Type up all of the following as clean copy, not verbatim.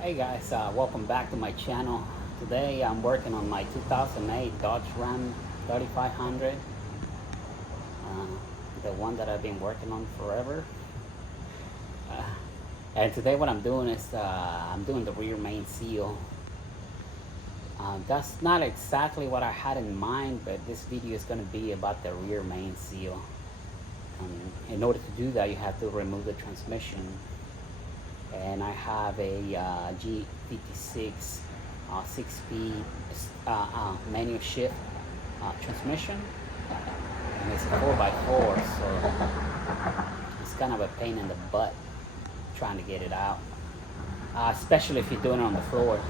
Hey guys, welcome back to my channel. Today I'm working on my 2008 Dodge Ram 3500, uh, the one that I've been working on forever. Uh, and today what I'm doing is I'm doing the rear main seal. That's not exactly what I had in mind, but this video is going to be about the rear main seal. In order to do that, you have to remove the transmission. And I have a G56 6-speed manual shift transmission, and it's a 4x4, so it's kind of a pain in the butt trying to get it out, especially if you're doing it on the floor.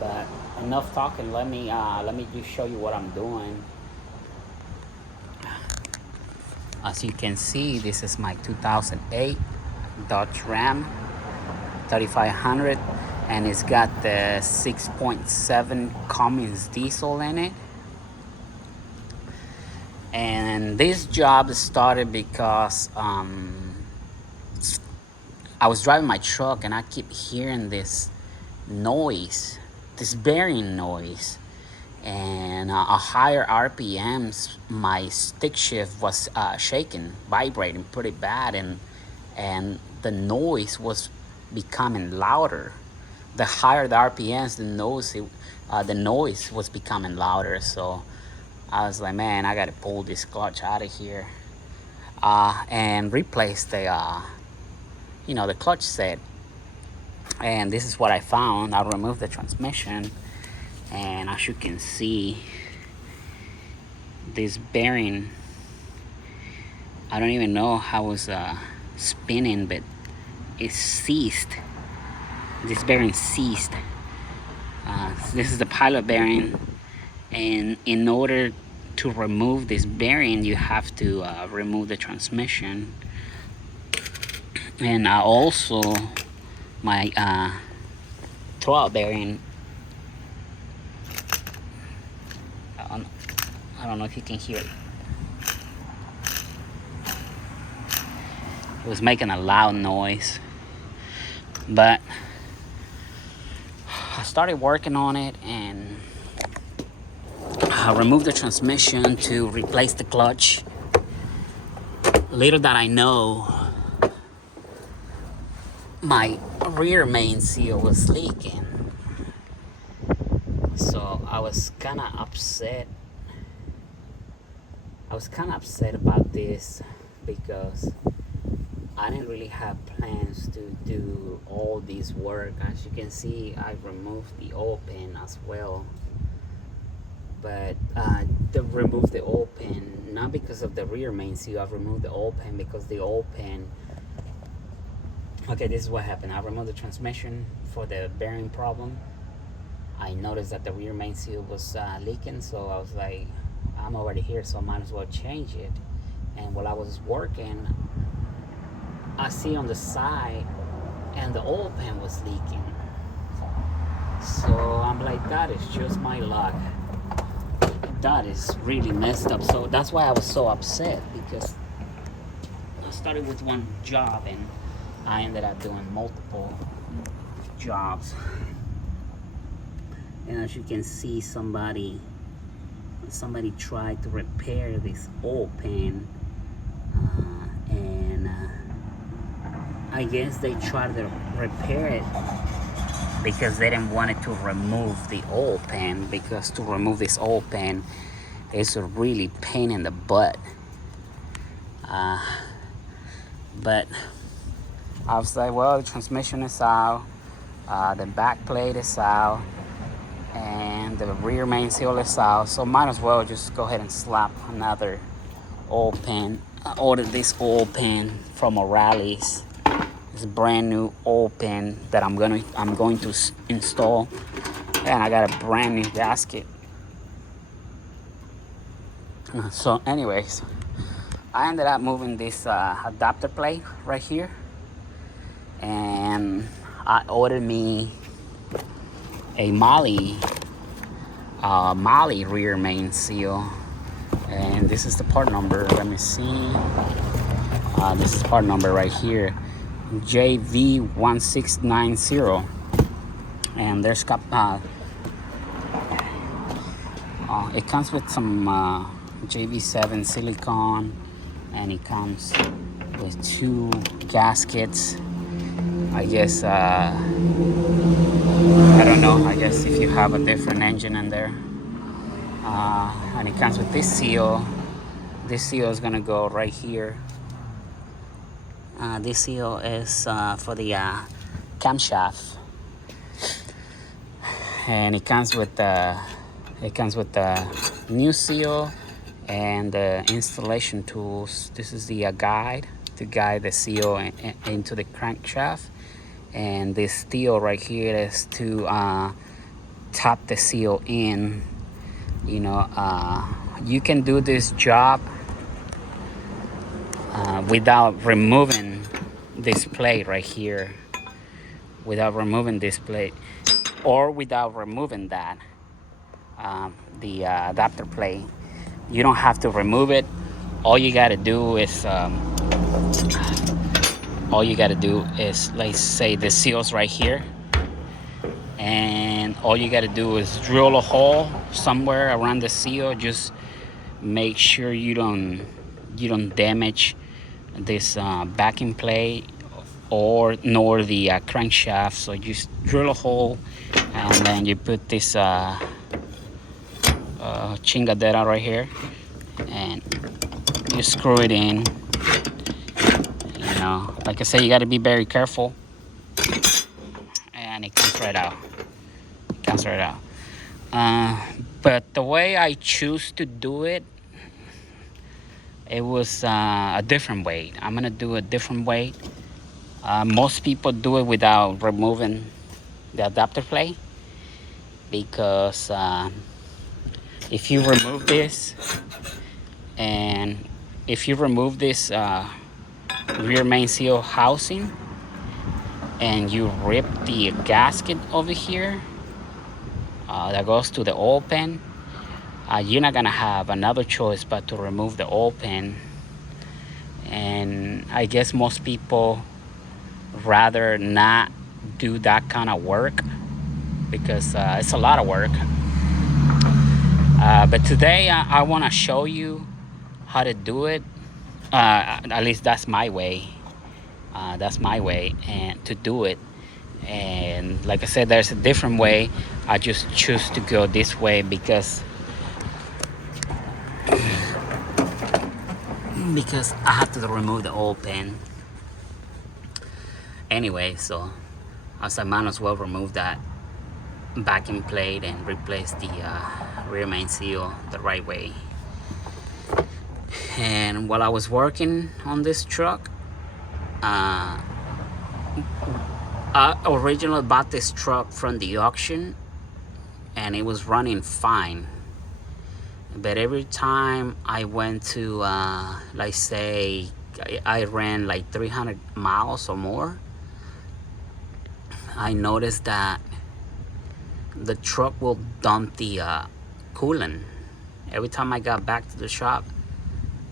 But enough talking. Let me just show you what I'm doing. As you can see, this is my 2008 Dodge Ram 3500, and it's got the 6.7 Cummins diesel in it. And this job started because I was driving my truck and I keep hearing this noise, this bearing noise, and a higher RPMs, my stick shift was shaking, vibrating pretty bad, and the noise was becoming louder. The higher the RPMs, the noise was becoming louder. So I was like, man, I gotta pull this clutch out of here and replace the the clutch set. And this is what I found. I removed the transmission, and as you can see, this bearing, I don't even know how it's spinning, but it ceased. This bearing ceased. This is the pilot bearing, and in order to remove this bearing, you have to remove the transmission. And also my throttle bearing, I don't know if you can hear it. It was making a loud noise, but I started working on it, and I removed the transmission to replace the clutch. Little that I know, my rear main seal was leaking, so I was kind of upset. About this because I didn't really have plans to do all this work. As you can see, I removed the oil pan as well, but to remove the oil pan, not because of the rear main seal. I've removed the oil pan because the oil pan, okay, this is what happened. I removed the transmission for the bearing problem. I noticed that the rear main seal was leaking, so I was like, I'm already here, so I might as well change it. And while I was working, I see on the side, and the oil pan was leaking. So I'm like, that is just my luck. That is really messed up. So that's why I was so upset, because I started with one job and I ended up doing multiple jobs. And as you can see, somebody tried to repair this oil pan, and I guess they tried to repair it because they didn't want it to remove the oil pan, because to remove this oil pan is a really pain in the butt. But I was like, well, the transmission is out, the back plate is out, and the rear main seal is out, so might as well just go ahead and slap another oil pan. I ordered this oil pan from O'Reilly's. It's a brand new oil pan that I'm going to install, and I got a brand new gasket. So anyways, I ended up moving this adapter plate right here, and I ordered me a Molly rear main seal, and this is the part number. Let me see. This is part number right here, JV1690. And there's it comes with some JB7 silicone, and it comes with 2 gaskets. I guess I don't know. I guess if you have a different engine in there, and it comes with this seal. This seal is gonna go right here. This seal is for the camshaft, and it comes with the new seal and the installation tools. This is the guide to guide the seal into the crankshaft, and this steel right here is to tap the seal in. You know, you can do this job without removing this plate right here, without removing this plate, or without removing that the adapter plate. You don't have to remove it. All you got to do is let's say the seal's right here, and all you got to do is drill a hole somewhere around the seal. Just make sure you don't damage this backing plate or nor the crankshaft. So just drill a hole, and then you put this chingadera right here, and you screw it in. You know, like I said, you got to be very careful, and it comes right out. But the way I choose to do it, it was a different way. I'm gonna do a different way. Most people do it without removing the adapter plate, because if you remove this, and if you remove this rear main seal housing, and you rip the gasket over here that goes to the oil pan, you're not gonna have another choice but to remove the oil pan. And I guess most people rather not do that kind of work, because it's a lot of work. But today I want to show you how to do it. At least that's my way. And to do it. And like I said, there's a different way. I just choose to go this way because I have to remove the oil pan anyway. So I might as well remove that backing plate and replace the rear main seal the right way. And while I was working on this truck, I originally bought this truck from the auction, and it was running fine. But every time I went to, like say, I ran like 300 miles or more, I noticed that the truck will dump the coolant. Every time I got back to the shop,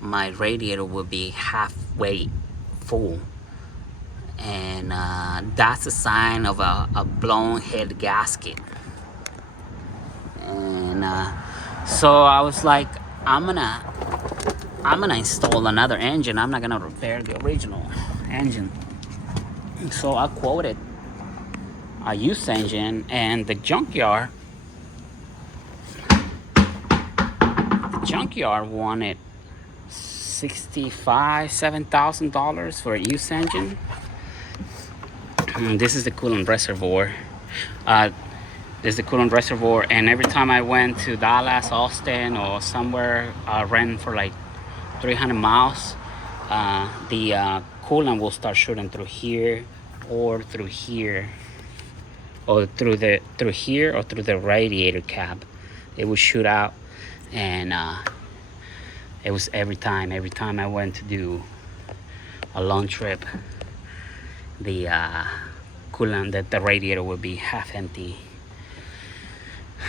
my radiator would be halfway full. And that's a sign of a blown head gasket. And so I was like, I'm gonna install another engine. I'm not gonna repair the original engine. So I quoted a used engine, and the junkyard wanted $7,000 for a used engine. And this is the coolant reservoir. And every time I went to Dallas, Austin, or somewhere, I ran for like 300 miles, the coolant will start shooting through here, or through here, or through the radiator cap. It would shoot out, and it was every time I went to do a long trip, the coolant, that the radiator would be half empty.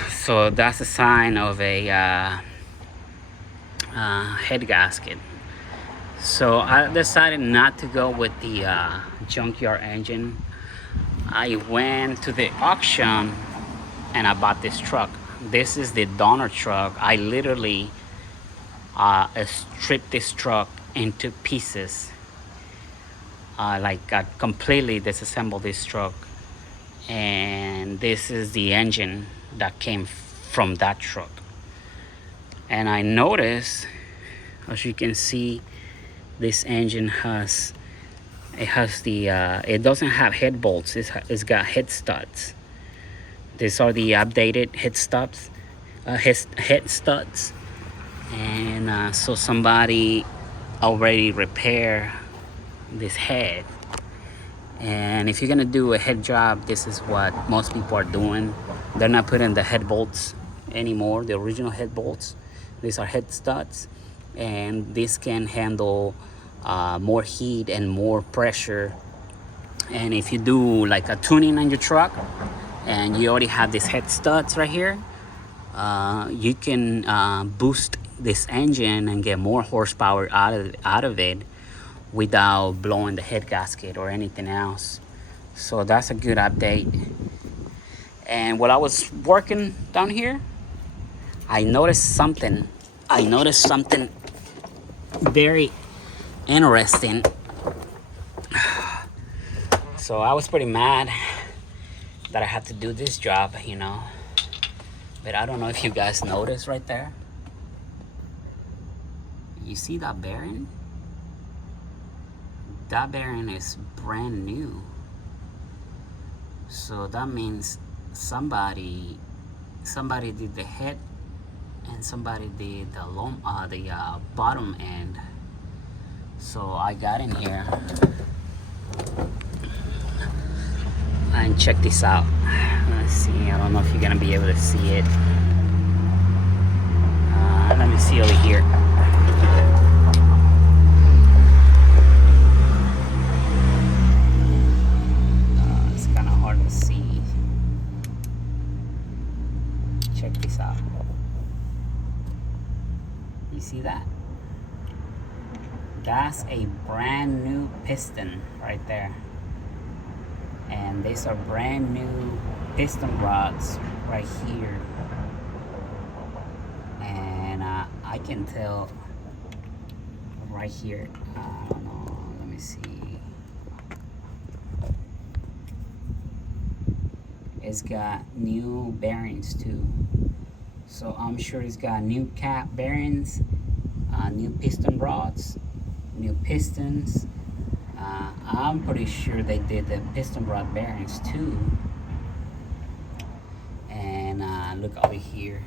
So that's a sign of a head gasket. So I decided not to go with the junkyard engine. I went to the auction and I bought this truck. This is the donor truck. I literally stripped this truck into pieces, completely disassembled this truck. And this is the engine that came from that truck. And I noticed, as you can see, this engine it doesn't have head bolts. It's got head studs. These are the updated head studs. And so somebody already repaired this head. And if you're gonna do a head job, this is what most people are doing. They're not putting the head bolts anymore, the original head bolts. These are head studs, and this can handle more heat and more pressure. And if you do like a tuning on your truck and you already have these head studs right here, you can boost this engine and get more horsepower out of it without blowing the head gasket or anything else. So that's a good update. And while I was working down here, I noticed something very interesting. So I was pretty mad that I had to do this job, but I don't know if you guys noticed right there. You see that bearing? That bearing is brand new. So that means somebody did the head and somebody did the bottom end. So I got in here and check this out. Let's see, I don't know if you're gonna be able to see it. Let me see over here. It's kind of hard to see. Check this out. You see that? That's a brand new piston right there. And these are brand new piston rods right here. And I can tell right here, I don't know, let me see. It's got new bearings too. So I'm sure it's got new cap bearings, new piston rods, new pistons. I'm pretty sure they did the piston rod bearings too. And look over here.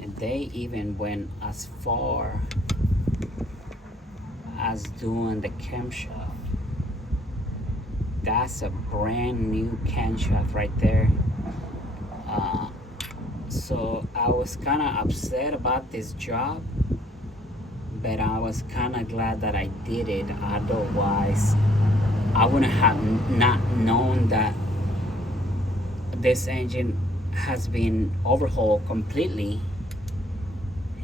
And they even went as far as doing the camshaft. That's a brand new camshaft right there. So I was kind of upset about this job, but I was kind of glad that I did it. Otherwise, I wouldn't have not known that this engine has been overhauled completely.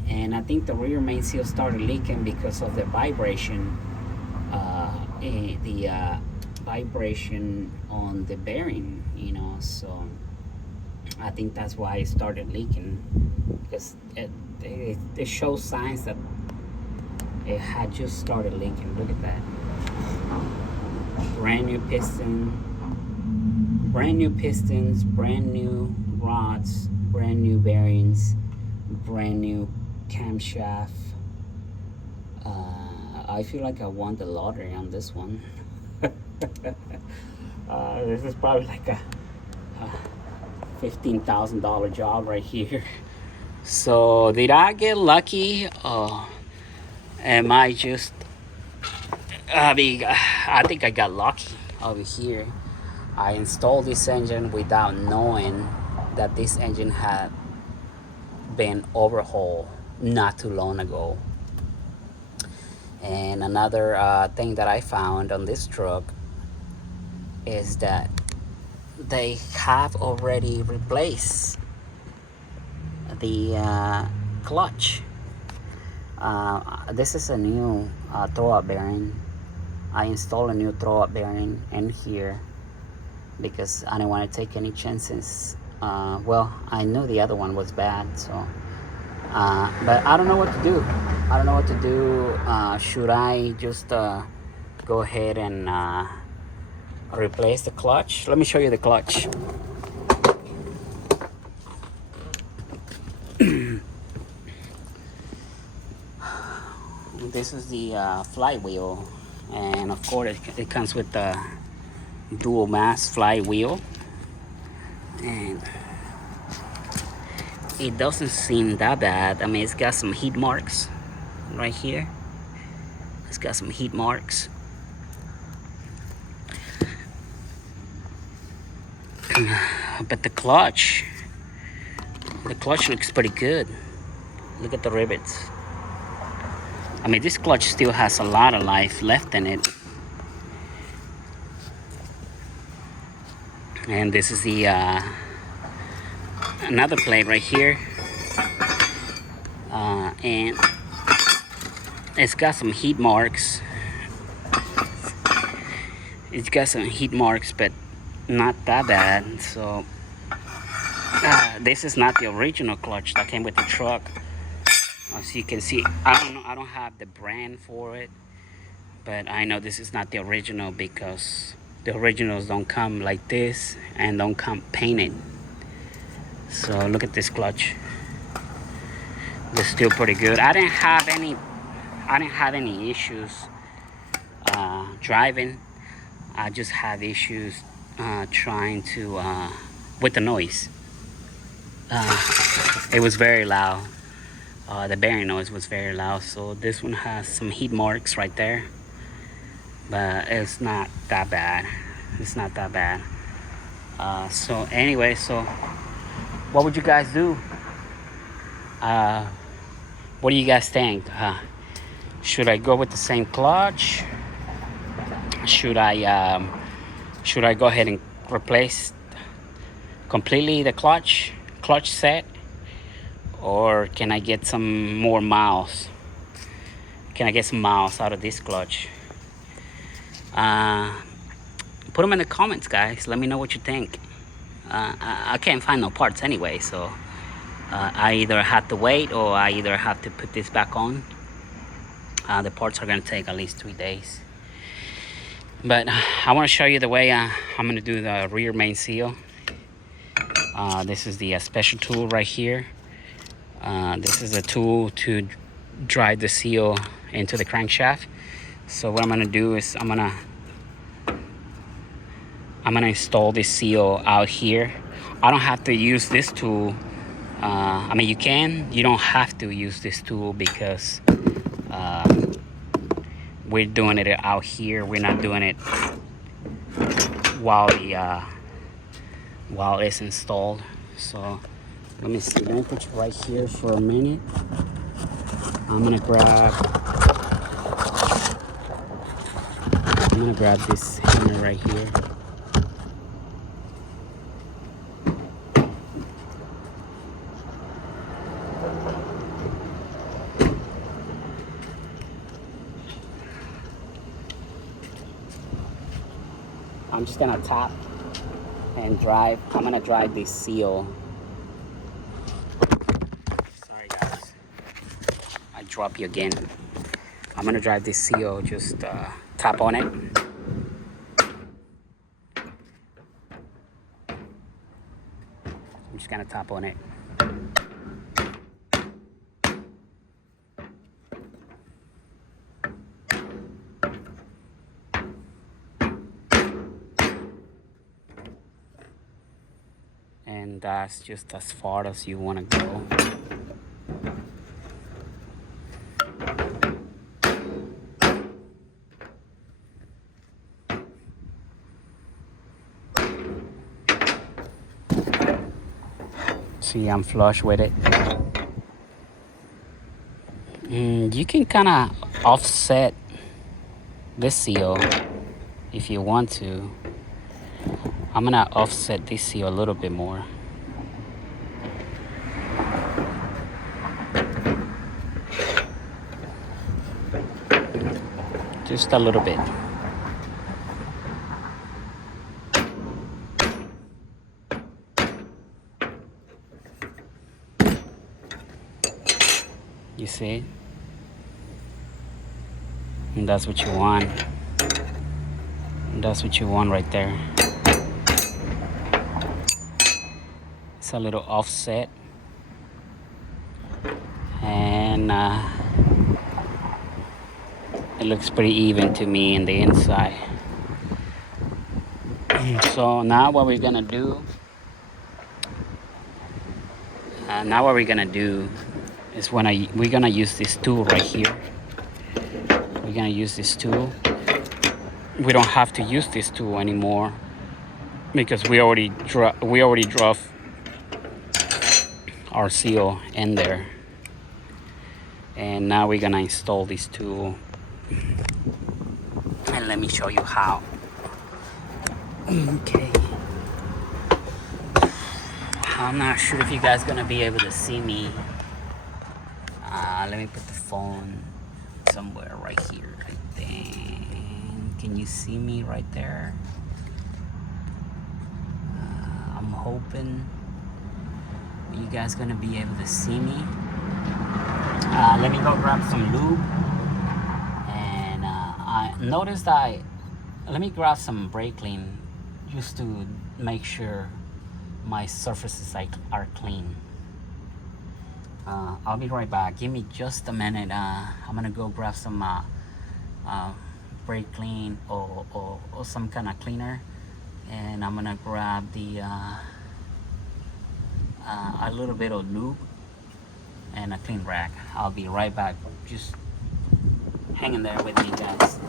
And I think the rear main seal started leaking because of the vibration, vibration on the bearing, so I think that's why it started leaking, because it shows signs that it had just started leaking. Look at that. Brand new piston, brand new pistons, brand new rods, brand new bearings, brand new camshaft. I feel like I won the lottery on this one. This is probably like a $15,000 job right here. So did I get lucky, or am I just I think I got lucky over here. I installed this engine without knowing that this engine had been overhauled not too long ago. And another thing that I found on this truck is that they have already replaced the clutch. This is a new throwout bearing, I installed a new throw-up bearing in here because I didn't want to take any chances. Well, I knew the other one was bad, so but I don't know what to do. I don't know what to do. Should I just go ahead and replace the clutch? Let me show you the clutch. This is the flywheel, and of course it comes with the dual mass flywheel, and it doesn't seem that bad. I mean, it's got some heat marks right here. It's got some heat marks. But the clutch looks pretty good. Look at the rivets. I mean, this clutch still has a lot of life left in it. And this is the another plate right here, and it's got some heat marks. It's got some heat marks, but not that bad. So this is not the original clutch that came with the truck. As you can see, I don't have the brand for it, but I know this is not the original because the originals don't come like this and don't come painted. So look at this clutch. It's still pretty good. I didn't have any issues driving. I just had issues trying to with the noise. It was very loud. The bearing noise was very loud. So this one has some heat marks right there, but it's not that bad. It's not that bad. So anyway, so what would you guys do? What do you guys think? Should I go with the same clutch? Should I go ahead and replace completely the clutch set, or can I get some more miles? Can I get some miles out of this clutch? Put them in the comments, guys. Let me know what you think. I can't find no parts anyway, so I either have to wait or I either have to put this back on. The parts are gonna take at least 3 days. But I want to show you the way I'm gonna do the rear main seal. This is the special tool right here. This is a tool to drive the seal into the crankshaft. So what I'm gonna do is I'm gonna install this seal out here. I don't have to use this tool. I mean, you don't have to use this tool because we're doing it out here. We're not doing it while it's installed. So let me see. Let me put you right here for a minute. I'm gonna grab this hammer right here. I'm just gonna tap and drive. I'm gonna drive this seal. Sorry guys, I drop you again. I'm gonna drive this seal, just tap on it. I'm just gonna tap on it. And that's just as far as you want to go. See, I'm flush with it. You can kind of offset this seal if you want to. I'm gonna offset this seal a little bit more. Just a little bit. You see? And that's what you want. And that's what you want right there. It's a little offset. And it looks pretty even to me in the inside. So now what we're gonna do is we're gonna use this tool right here. We're gonna use this tool. We don't have to use this tool anymore because we already drove our seal in there. And now we're gonna install this tool. And let me show you how. Okay. I'm not sure if you guys gonna be able to see me. Let me put the phone somewhere right here. I think. Can you see me right there? I'm hoping you guys gonna be able to see me. Let me go grab some lube. And I noticed let me grab some brake clean just to make sure my surfaces are clean. I'll be right back. Give me just a minute. I'm gonna go grab some brake clean or some kind of cleaner, and I'm gonna grab the a little bit of lube and a clean rag. I'll be right back. Just hang in there with me, guys.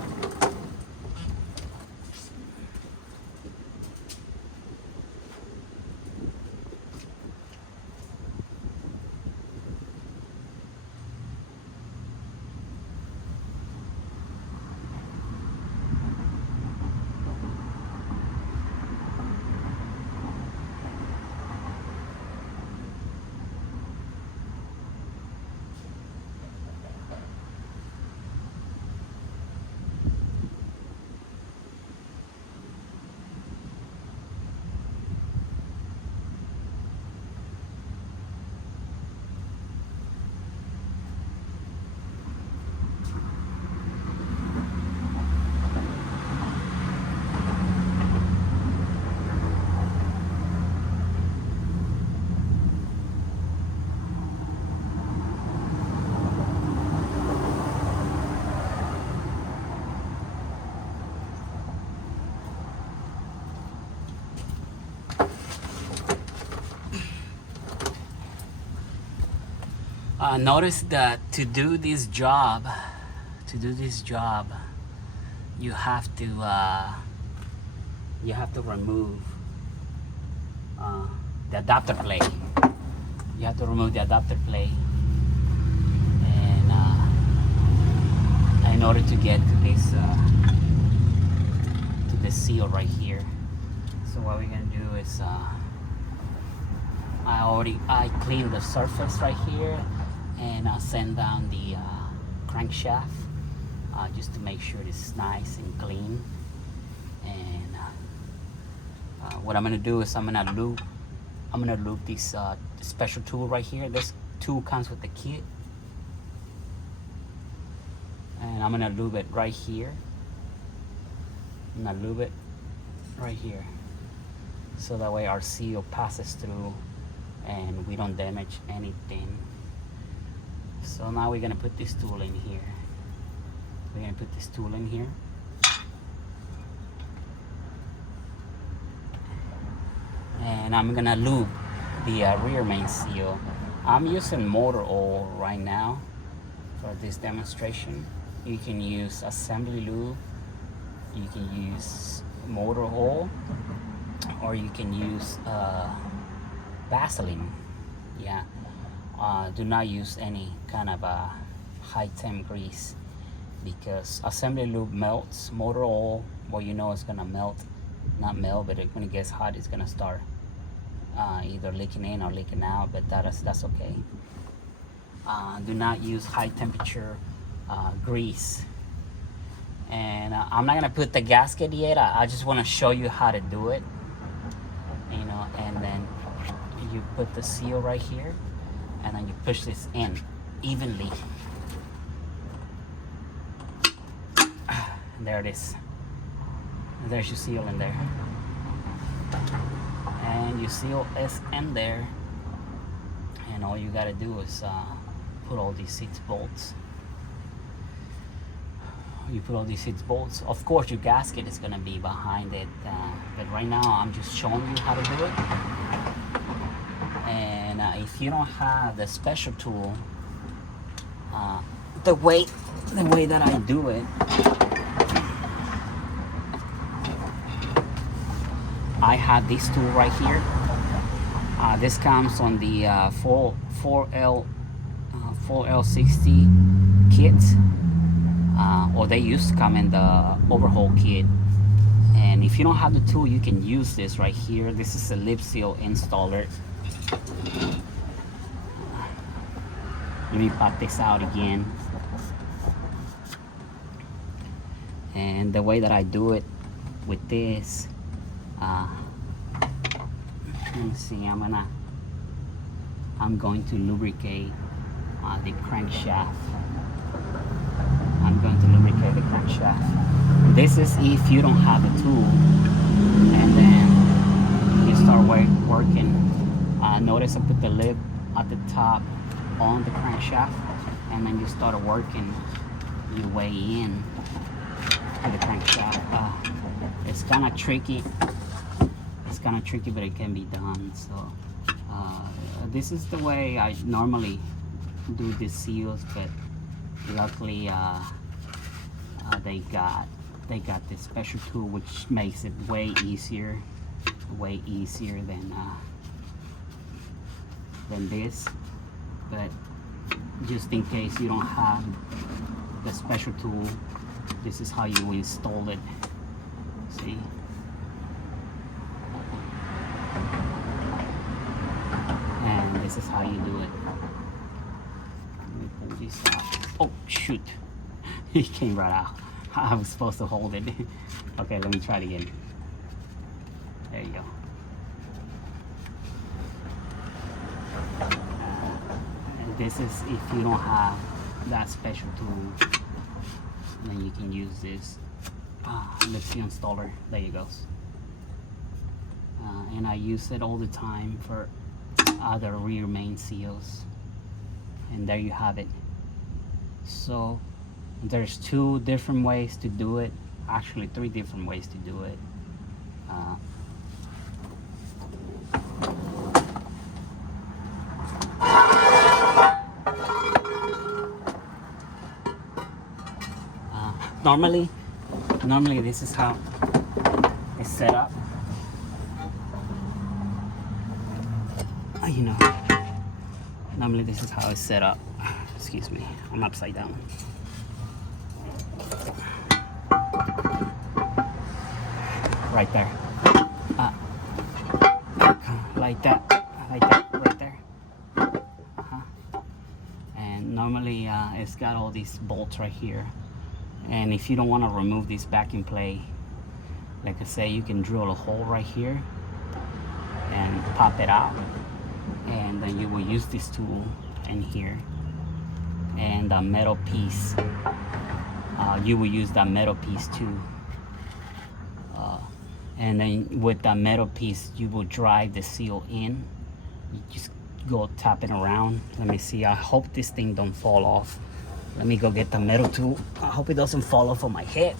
Notice that to do this job, you have to remove the adapter plate. You have to remove the adapter plate, and in order to get to this seal right here. So what we're gonna do is I cleaned the surface right here, and I'll sand down the crankshaft just to make sure it's nice and clean. And what I'm gonna do is I'm gonna lube this special tool right here. This tool comes with the kit, and I'm gonna lube it right here. I'm gonna lube it right here, so that way our seal passes through and we don't damage anything. So now we're gonna put this tool in here. And I'm gonna lube the rear main seal. I'm using motor oil right now for this demonstration. You can use assembly lube, you can use motor oil, or you can use Vaseline. Yeah. Do not use any kind of high temp grease, because assembly lube melts. Motor oil, well, you know it's gonna melt, not melt, but when it gets hot, it's gonna start either leaking in or leaking out. But that's okay. Do not use high temperature grease. And I'm not gonna put the gasket yet. I just want to show you how to do it. And then you put the seal right here, and then you push this in. evenly. There it is. There's your seal in there. And your seal is in there. And all you gotta do is put all these 6 bolts. You put all these 6 bolts. Of course, your gasket is gonna be behind it, but right now I'm just showing you how to do it. And if you don't have the special tool, the way that I do it, I have this tool right here. This comes on the 4L60 kit, or they used to come in the overhaul kit. And if you don't have the tool, you can use this right here. This is a lip seal installer. Let me pop this out again. And the way that I do it with this, let me see, I'm going to lubricate the crankshaft. I'm going to lubricate the crankshaft. This is if you don't have a tool, and then you start working. Notice I put the lip at the top on the crankshaft, and then you start working your way in to the crankshaft. It's kind of tricky. It's kind of tricky, but it can be done. So this is the way I normally do the seals, but luckily they got this special tool which makes it way easier than this. But just in case you don't have the special tool, this is how you install it. See? And this is how you do it. Let me pull this out. Oh shoot, it came right out. I was supposed to hold it. Okay, let me try it again. There you go. And this is if you don't have that special tool, then you can use this lip seal installer. There you go. And I use it all the time for other rear main seals. And there you have it. So there's 2 different ways to do it. Actually 3 different ways to do it. Normally this is how it's set up. You know, normally this is how it's set up. Excuse me, I'm upside down. Right there. Like that, right there. And normally it's got all these bolts right here. And if you don't want to remove this backing plate, like I say, you can drill a hole right here and pop it out. And then you will use this tool in here, and a metal piece, you will use that metal piece too, and then with that metal piece you will drive the seal in. You just go tapping around. Let me see, I hope this thing don't fall off. Let me go get the metal tool. I hope it doesn't fall off on my head.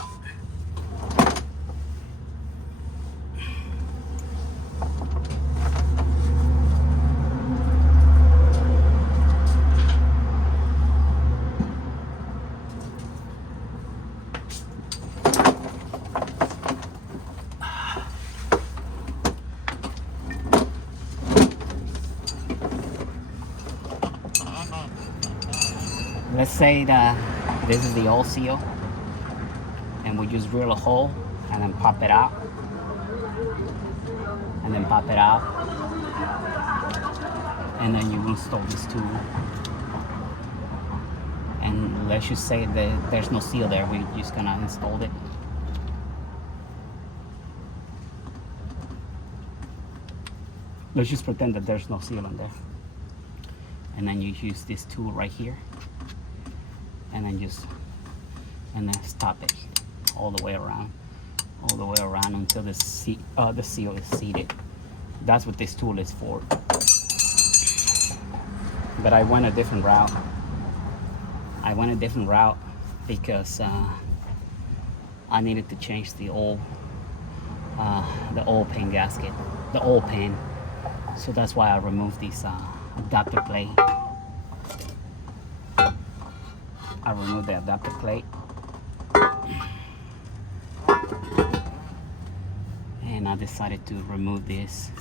Let's say that this is the old seal, and we just drill a hole and then pop it out, and then pop it out, and then you install this tool. And let's just say that there's no seal there, we're just gonna install it. Let's just pretend that there's no seal in there. and then you use this tool right here, and then stop it all the way around, until the seal is seated. That's what this tool is for. But I went a different route. Because I needed to change the oil pan gasket, the oil pan. So that's why I removed this adapter plate. I removed the adapter plate, and I decided to remove this.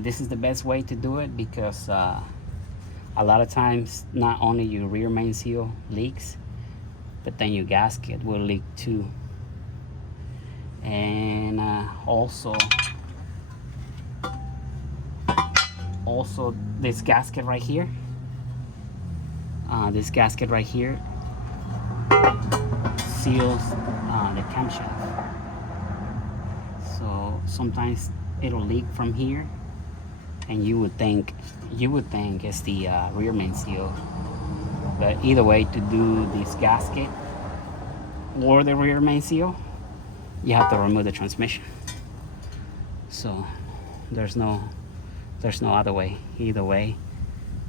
This is the best way to do it, because a lot of times not only your rear main seal leaks, but then your gasket will leak too. And also this gasket right here, seals the camshaft. So sometimes it'll leak from here, and you would think it's the rear main seal. But either way, to do this gasket or the rear main seal, you have to remove the transmission. So there's no other way. Either way,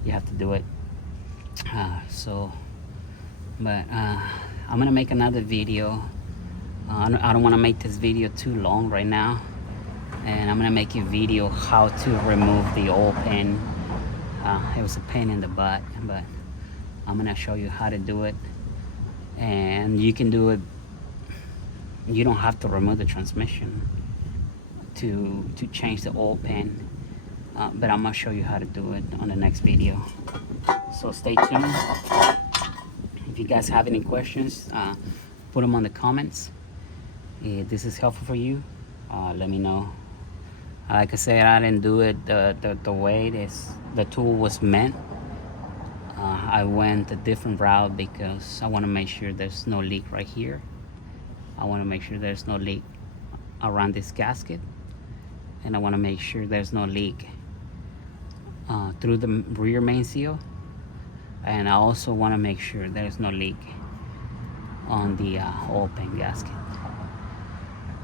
you have to do it. But I'm gonna make another video. I don't want to make this video too long right now, and I'm gonna make a video how to remove the oil pan. It was a pain in the butt, but I'm gonna show you how to do it. And you can do it. You don't have to remove the transmission to change the oil pan, but I'm gonna show you how to do it on the next video. So stay tuned. If you guys have any questions, put them on the comments. If this is helpful for you, let me know. Like I said, I didn't do it the way the tool was meant. I went a different route because I want to make sure there's no leak right here. I want to make sure there's no leak around this gasket, and I want to make sure there's no leak through the rear main seal, and I also want to make sure there's no leak on the oil pan gasket.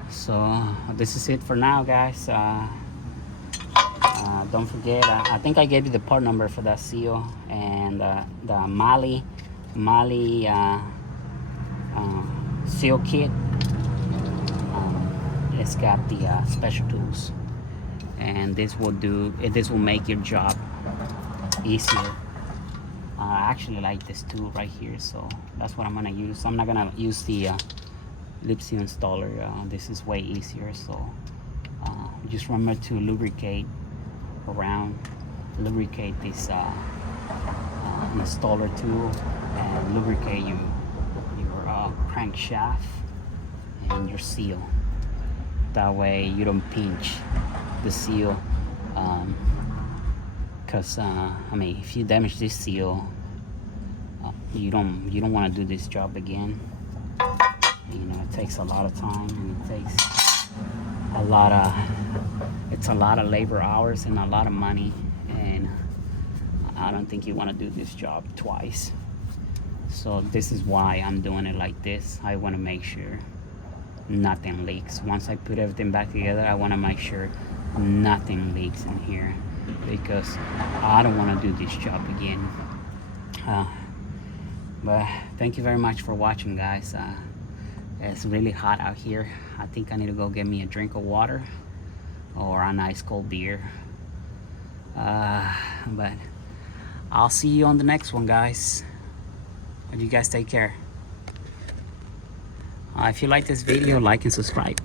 So this is it for now, guys. Don't forget, I think I gave you the part number for that seal, and the Mali seal kit. It's got the special tools, and this will make your job easier. I actually like this tool right here, so that's what I'm gonna use. I'm not gonna use the lip seal installer. This is way easier. So just remember to lubricate this installer tool, and lubricate your crankshaft and your seal. That way you don't pinch the seal, because I mean, if you damage this seal, you don't want to do this job again. You know, it takes a lot of time, and it takes it's a lot of labor hours and a lot of money, and I don't think you want to do this job twice. So this is why I'm doing it like this. I want to make sure nothing leaks. Once I put everything back together, I want to make sure nothing leaks in here, because I don't want to do this job again. But thank you very much for watching, guys. It's really hot out here. I think I need to go get me a drink of water or a nice cold beer. But I'll see you on the next one, guys. You guys take care. If you like this video, like and subscribe.